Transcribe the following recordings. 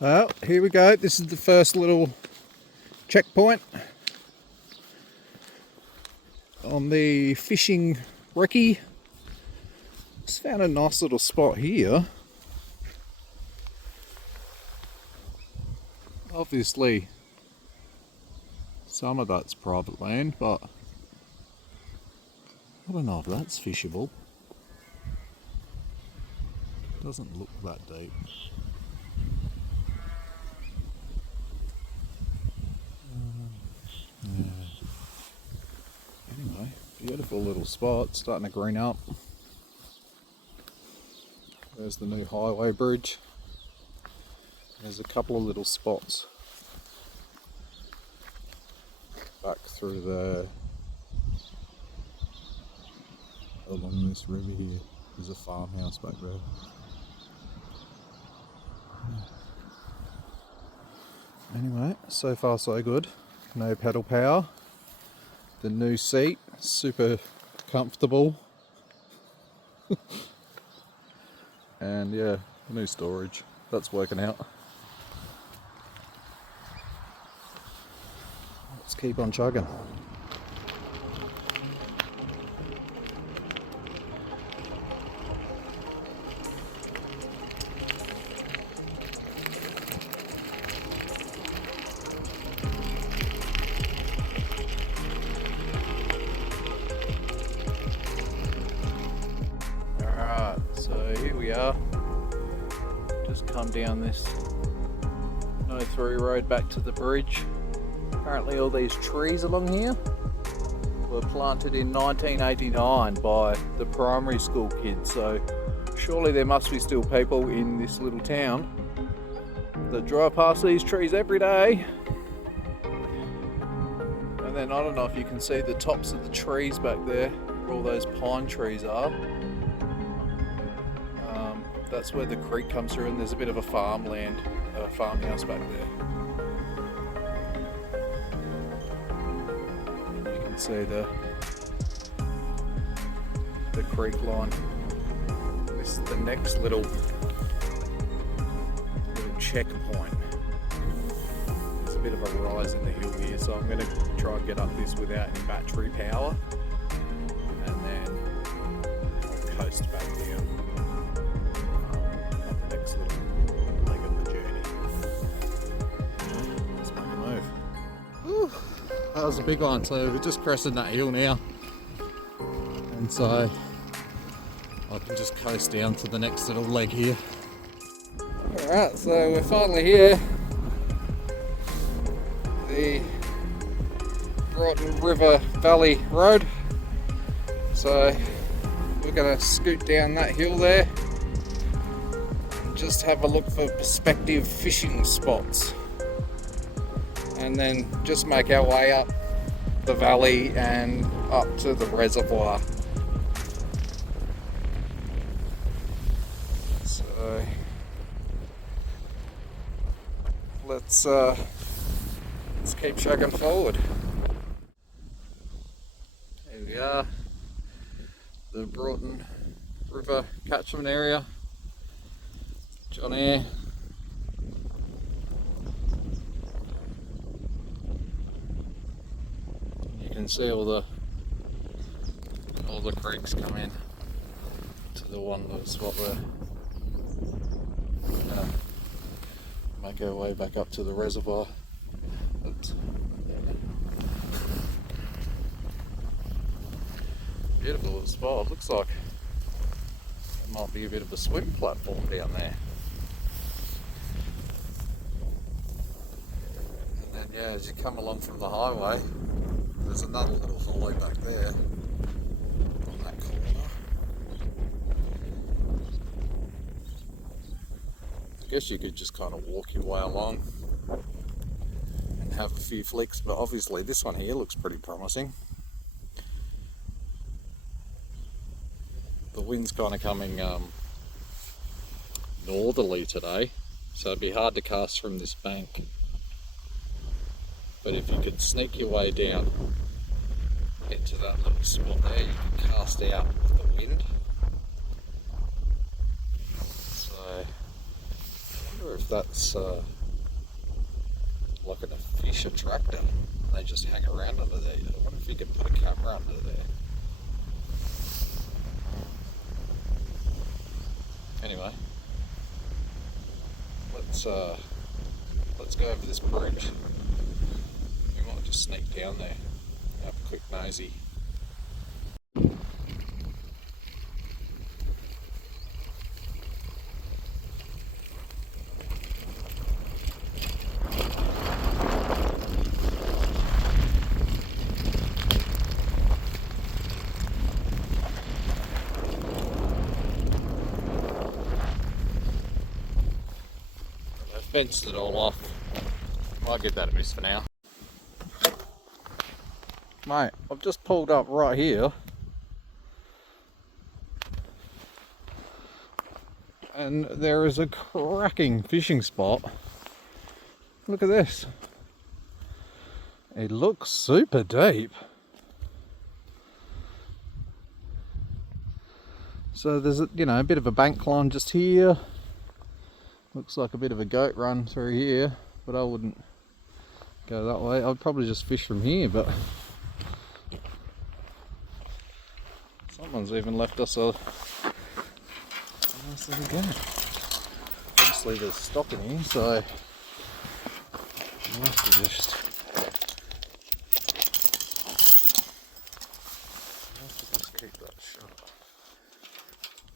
Well, here we go. This is the first little checkpoint on the fishing recce. Just found a nice little spot here. Obviously, some of that's private land, but I don't know if that's fishable. Doesn't look that deep. Anyway, beautiful little spot, starting to green up. There's the new highway bridge. There's a couple of little spots back through there along this river here. There's a farmhouse back there. Anyway, so far so good. No pedal power. The new seat, super comfortable. And yeah, new storage. That's working out. Let's keep on chugging. Just come down this no through road back to the bridge. Apparently all these trees along here were planted in 1989 by the primary school kids, so surely there must be still people in this little town that drive past these trees every day. And then I don't know if you can see the tops of the trees back there where all those pine trees are. That's where the creek comes through, and there's a bit of a farmhouse back there. You can see the creek line. This is the next little checkpoint. There's a bit of a rise in the hill here, so I'm going to try and get up this without any battery power, and then I'll coast back down. That was a big one, so we're just cresting that hill now, and so I can just coast down to the next little leg here. Alright, so we're finally here. The Broughton River Valley Road. So we're going to scoot down that hill there and just have a look for prospective fishing spots, and then just make our way up the valley and up to the reservoir. So let's keep chugging forward. Here we are, the Broughton River catchment area. John Air. You can see all the creeks come in to the one little spot there. Make our way back up to the reservoir. Oops. Beautiful little spot. Looks like there might be a bit of a swim platform down there. And then yeah, as you come along from the highway, there's another little hollow back there on that corner. I guess you could just kind of walk your way along and have a few flicks, but obviously this one here looks pretty promising. The wind's kind of coming northerly today, so it'd be hard to cast from this bank. But if you could sneak your way down into that little spot there, you can cast out with the wind. So wonder if that's like a fish attractor. They just hang around under there. I wonder if you could put a camera under there. Anyway, let's go over this bridge. We might just sneak down there and have a quick nosy. Fenced it all off. I'll give that a miss for now. Mate, I've just pulled up right here and there is a cracking fishing spot. Look at this. It looks super deep. So there's a bit of a bank line just here. Looks like a bit of a goat run through here, but I wouldn't go that way. I'd probably just fish from here, but someone's even left us a nice little gate. Obviously there's stock in here, so I have to just keep that shut,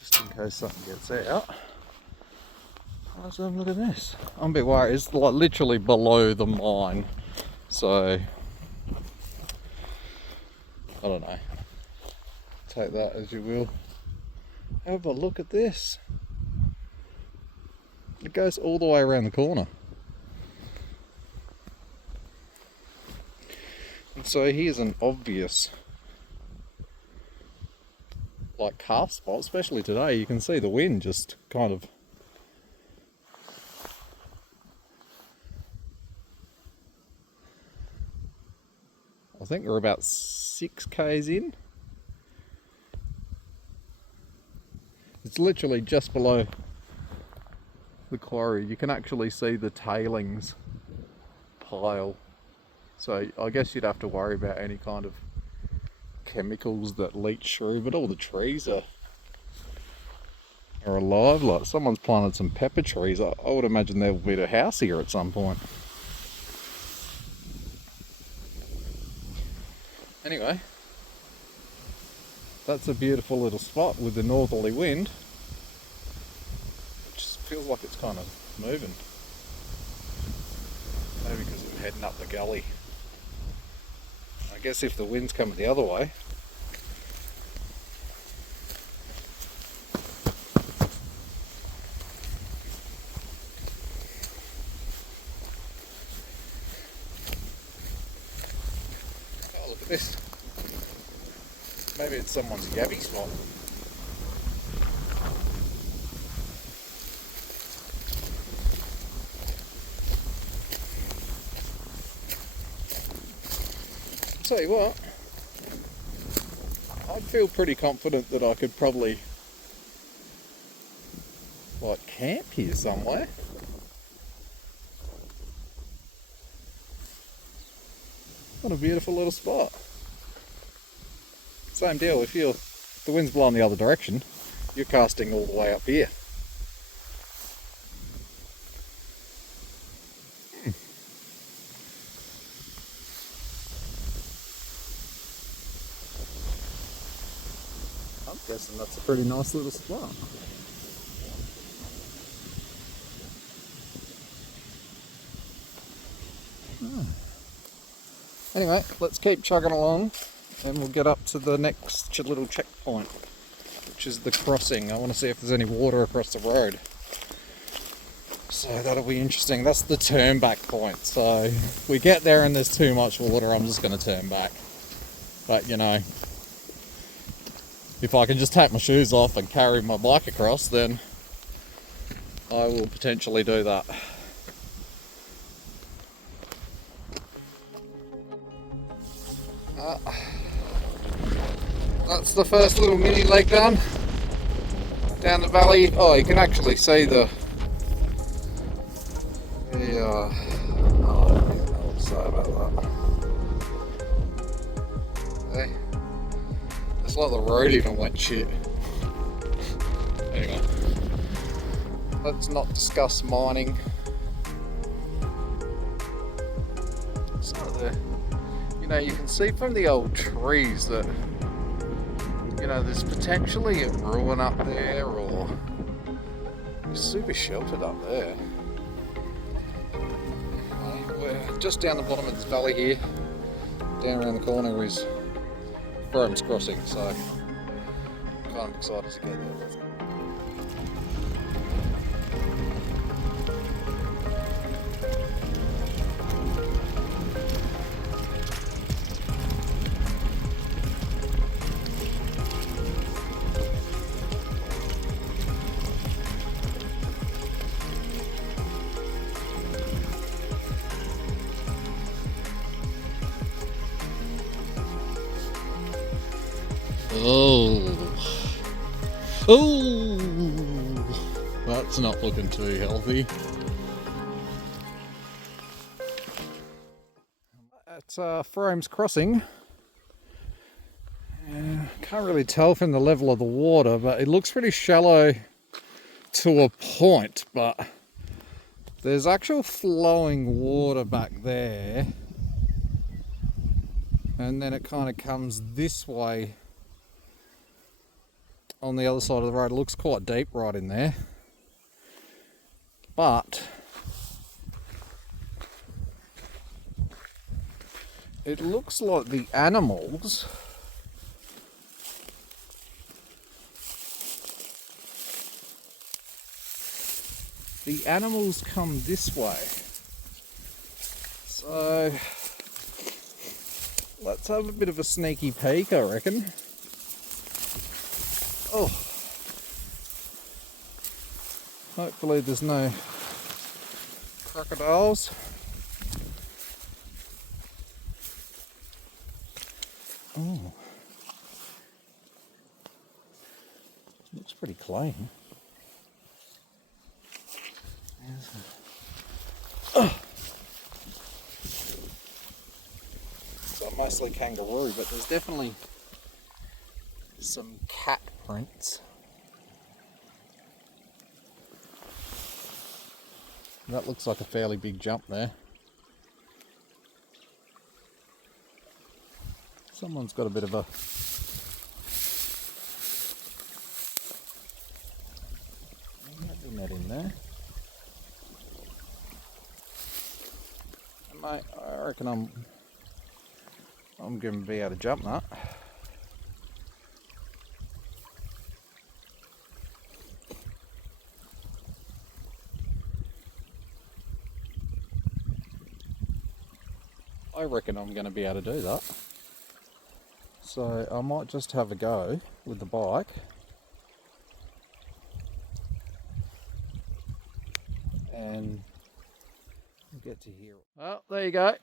just in case something gets out. Let's have a look at this. I'm a bit worried. It's like literally below the mine, so I don't know. Take that as you will. Have a look at this. It goes all the way around the corner. And so here's an obvious like calf spot, especially today. You can see the wind just kind of I think we're about 6 k's in. It's literally just below the quarry. You can actually see the tailings pile. So I guess you'd have to worry about any kind of chemicals that leach through, but all the trees are alive. Like someone's planted some pepper trees. I would imagine there'll be a house here at some point. Anyway, that's a beautiful little spot with the northerly wind. It just feels like it's kind of moving. Maybe because we're heading up the gully. I guess if the wind's coming the other way. This. Maybe it's someone's yabby spot. Tell you what, I'd feel pretty confident that I could probably like camp here somewhere. What a beautiful little spot. Same deal, if the wind's blowing the other direction, you're casting all the way up here. I'm guessing that's a pretty nice little spot. Anyway, let's keep chugging along and we'll get up to the next little checkpoint, which is the crossing. I want to see if there's any water across the road. So that'll be interesting. That's the turn back point. So if we get there and there's too much water, I'm just going to turn back. But you know, if I can just take my shoes off and carry my bike across, then I will potentially do that. That's the first little mini lake done down the valley. Oh, you can actually see the Yeah, oh, I don't even know what to say about that. Hey, it's like the road even went shit. Anyway, let's not discuss mining. So you can see from the old trees that, there's potentially a ruin up there, or it's super sheltered up there. We're just down the bottom of this valley here. Down around the corner is Broughton's Crossing, so I'm kind of excited to get there. Oh, that's not looking too healthy. At Broughton's Crossing, can't really tell from the level of the water, but it looks pretty shallow to a point, but there's actual flowing water back there, and then it kind of comes this way on the other side of the road. It looks quite deep right in there, but it looks like the animals come this way. So let's have a bit of a sneaky peek, I reckon. Oh, hopefully there's no crocodiles. Oh, looks pretty clean. So mostly kangaroo, but there's definitely some cat prints. That looks like a fairly big jump there. Someone's got a bit of a net in there. And mate, I reckon I'm going to be able to jump that. I reckon I'm going to be able to do that. So I might just have a go with the bike. And get to here. Well, there you go.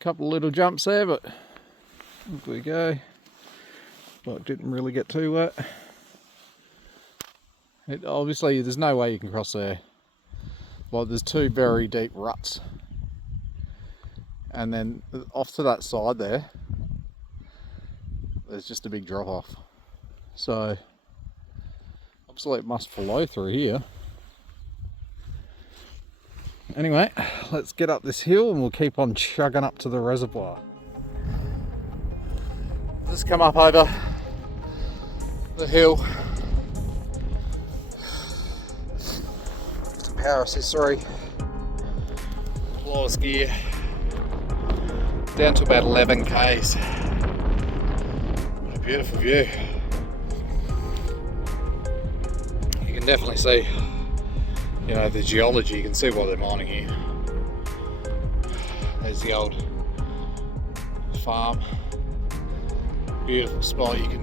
Couple of little jumps there, but off we go. Well, it didn't really get too wet. Obviously, there's no way you can cross there. Well, there's two very deep ruts. And then off to that side there, there's just a big drop off. So, obviously it must flow through here. Anyway, let's get up this hill and we'll keep on chugging up to the reservoir. Just come up over the hill. Some power accessory, lowest gear, down to about 11 k's. What a beautiful view. You can definitely see, the geology. You can see why they're mining here. There's the old farm. Beautiful spot. You can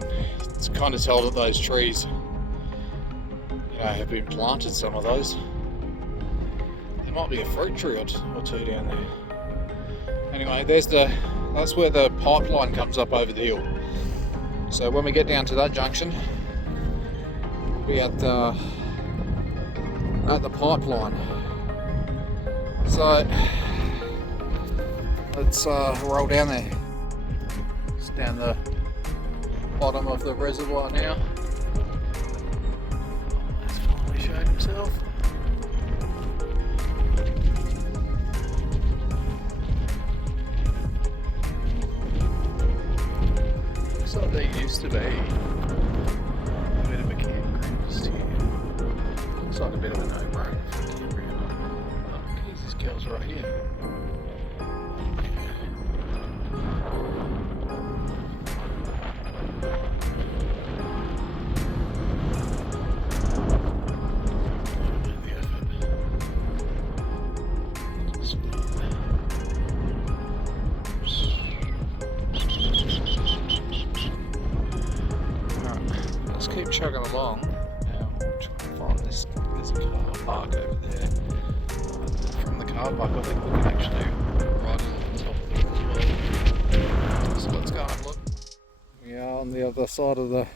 kind of tell that those trees, have been planted, some of those. There might be a fruit tree or two down there. Anyway, that's where the pipeline comes up over the hill. So when we get down to that junction, we'll be at at the pipeline. So let's roll down there. It's down the bottom of the reservoir now. He's finally showed himself. Looks like there used to be a bit of a campground just here. Looks like a bit of a no-brainer for a campground. Oh, geez, this girl's right here. Keep chugging along. We'll try and find this. There's a car park over there. From the car park, I think we can actually ride along the top of it as well. So let's go and look. We are on the other side of the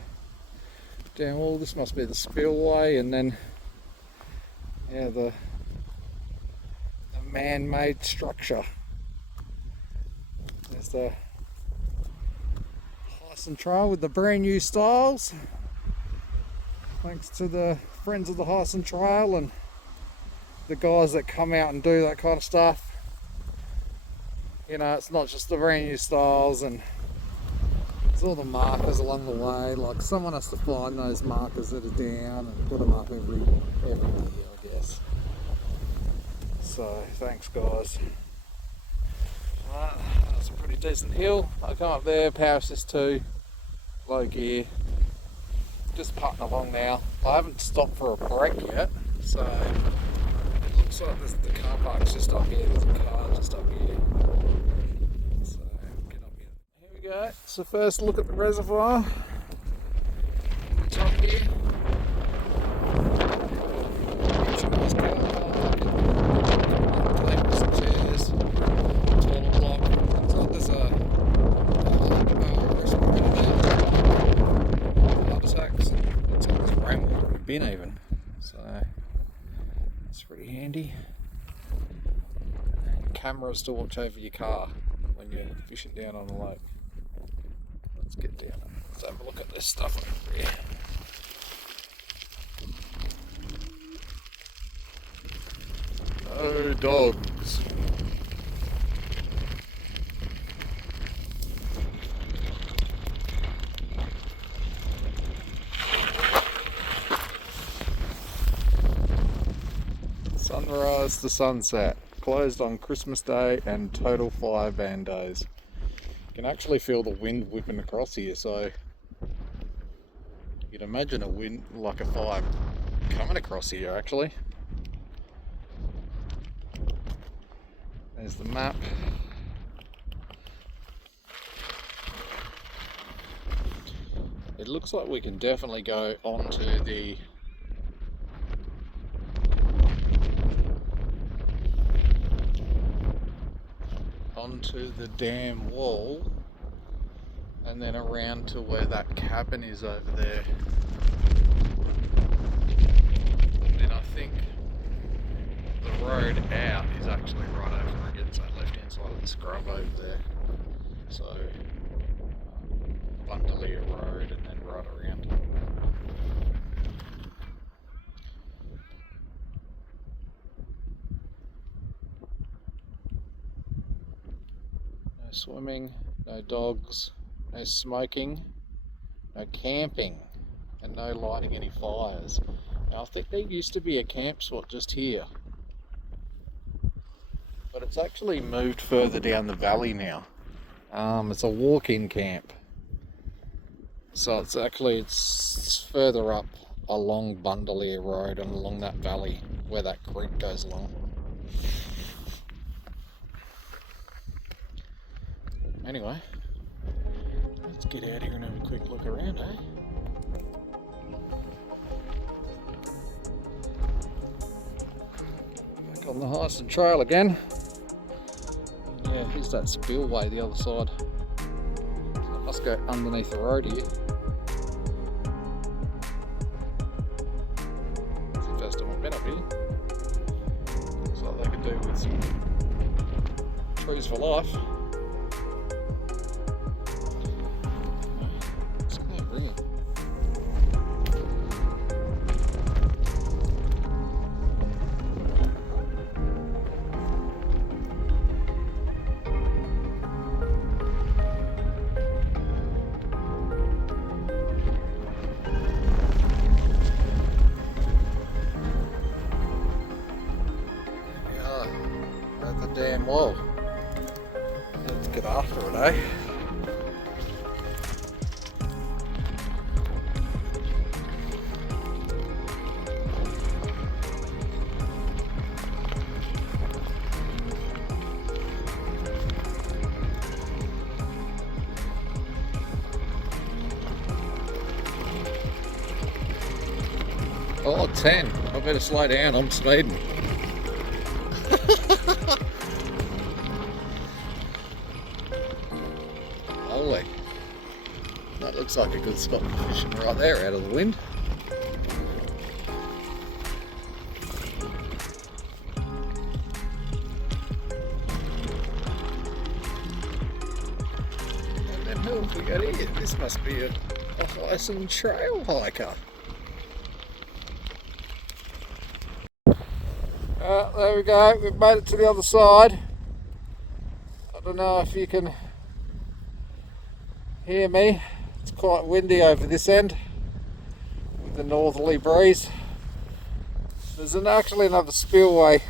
dam wall. This must be the spillway, and then the man-made structure. There's the Hyson Trail with the brand new styles. Thanks to the friends of the Hyson Trail and the guys that come out and do that kind of stuff. You know, it's not just the brand new styles, and there's all the markers along the way. Like, someone has to find those markers that are down and put them up every year, I guess. So, thanks guys. That's a pretty decent hill. I come up there, power assist 2, low gear. Just putting along now. I haven't stopped for a break yet, so it looks like the car park's just up here. There's a car just up here. So get up here. Here we go. So first look at the reservoir. On the top here. Nice car park. Tables and chairs. Toilet block. Looks like there's a bin even, so it's pretty handy. And cameras to watch over your car when you're fishing down on the lake. Let's get down and let's have a look at this stuff over here. No dogs. Sunrise to sunset, closed on Christmas Day and total fire ban days. You can actually feel the wind whipping across here, so you'd imagine a wind like a fire coming across here actually. There's the map. It looks like we can definitely go onto the dam wall and then around to where that cabin is over there. And then I think the road out is actually right over against that left hand side of the scrub over there. So Bundaleer Road and then right around. No swimming, no dogs, no smoking, no camping, and no lighting any fires. Now I think there used to be a camp spot just here, but it's actually moved further down the valley now. It's a walk-in camp. So it's further up along Bundaleer Road and along that valley where that creek goes along. Anyway, let's get out here and have a quick look around, eh? Back on the Hyson Trail again. Yeah, here's that spillway the other side. So it must go underneath the road here. It's the first time I've been up here. It's trees for life. It's not real. At the damn wall. Let's get after it, eh? Oh, 10. I better slow down, I'm speeding. Holy. That looks like a good spot for fishing right there out of the wind. And then who have we got here? This must be a Hyson trail hiker. There we go, we've made it to the other side. I don't know if you can hear me. It's quite windy over this end with the northerly breeze. There's actually another spillway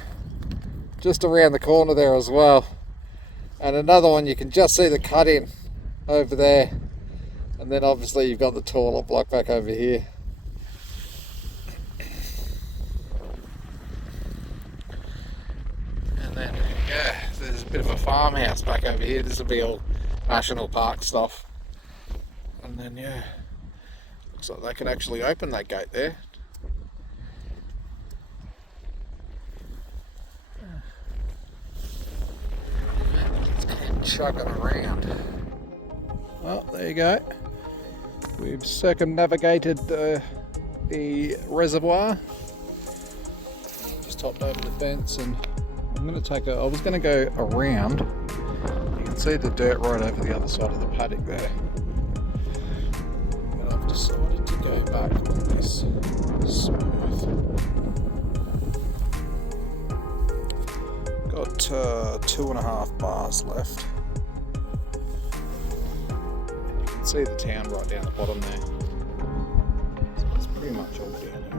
just around the corner there as well, and another one you can just see the cut in over there, and then obviously you've got the toilet block back over here. And then yeah, there's a bit of a farmhouse back over here. This will be all national park stuff. And then yeah, looks like they could actually open that gate there. Let's keep chugging around. Well, there you go. We've circumnavigated the reservoir. Just hopped over the fence, and I'm going to take a. I was going to go around. You can see the dirt right over the other side of the paddock there. Decided to go back on this smooth. Got 2.5 bars left. And you can see the town right down the bottom there. So it's pretty much all downhill.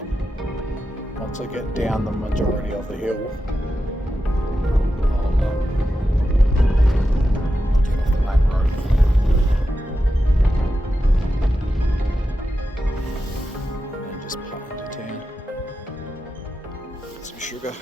And then once I get down the majority of the hill, I'll get off the main road. Sugar.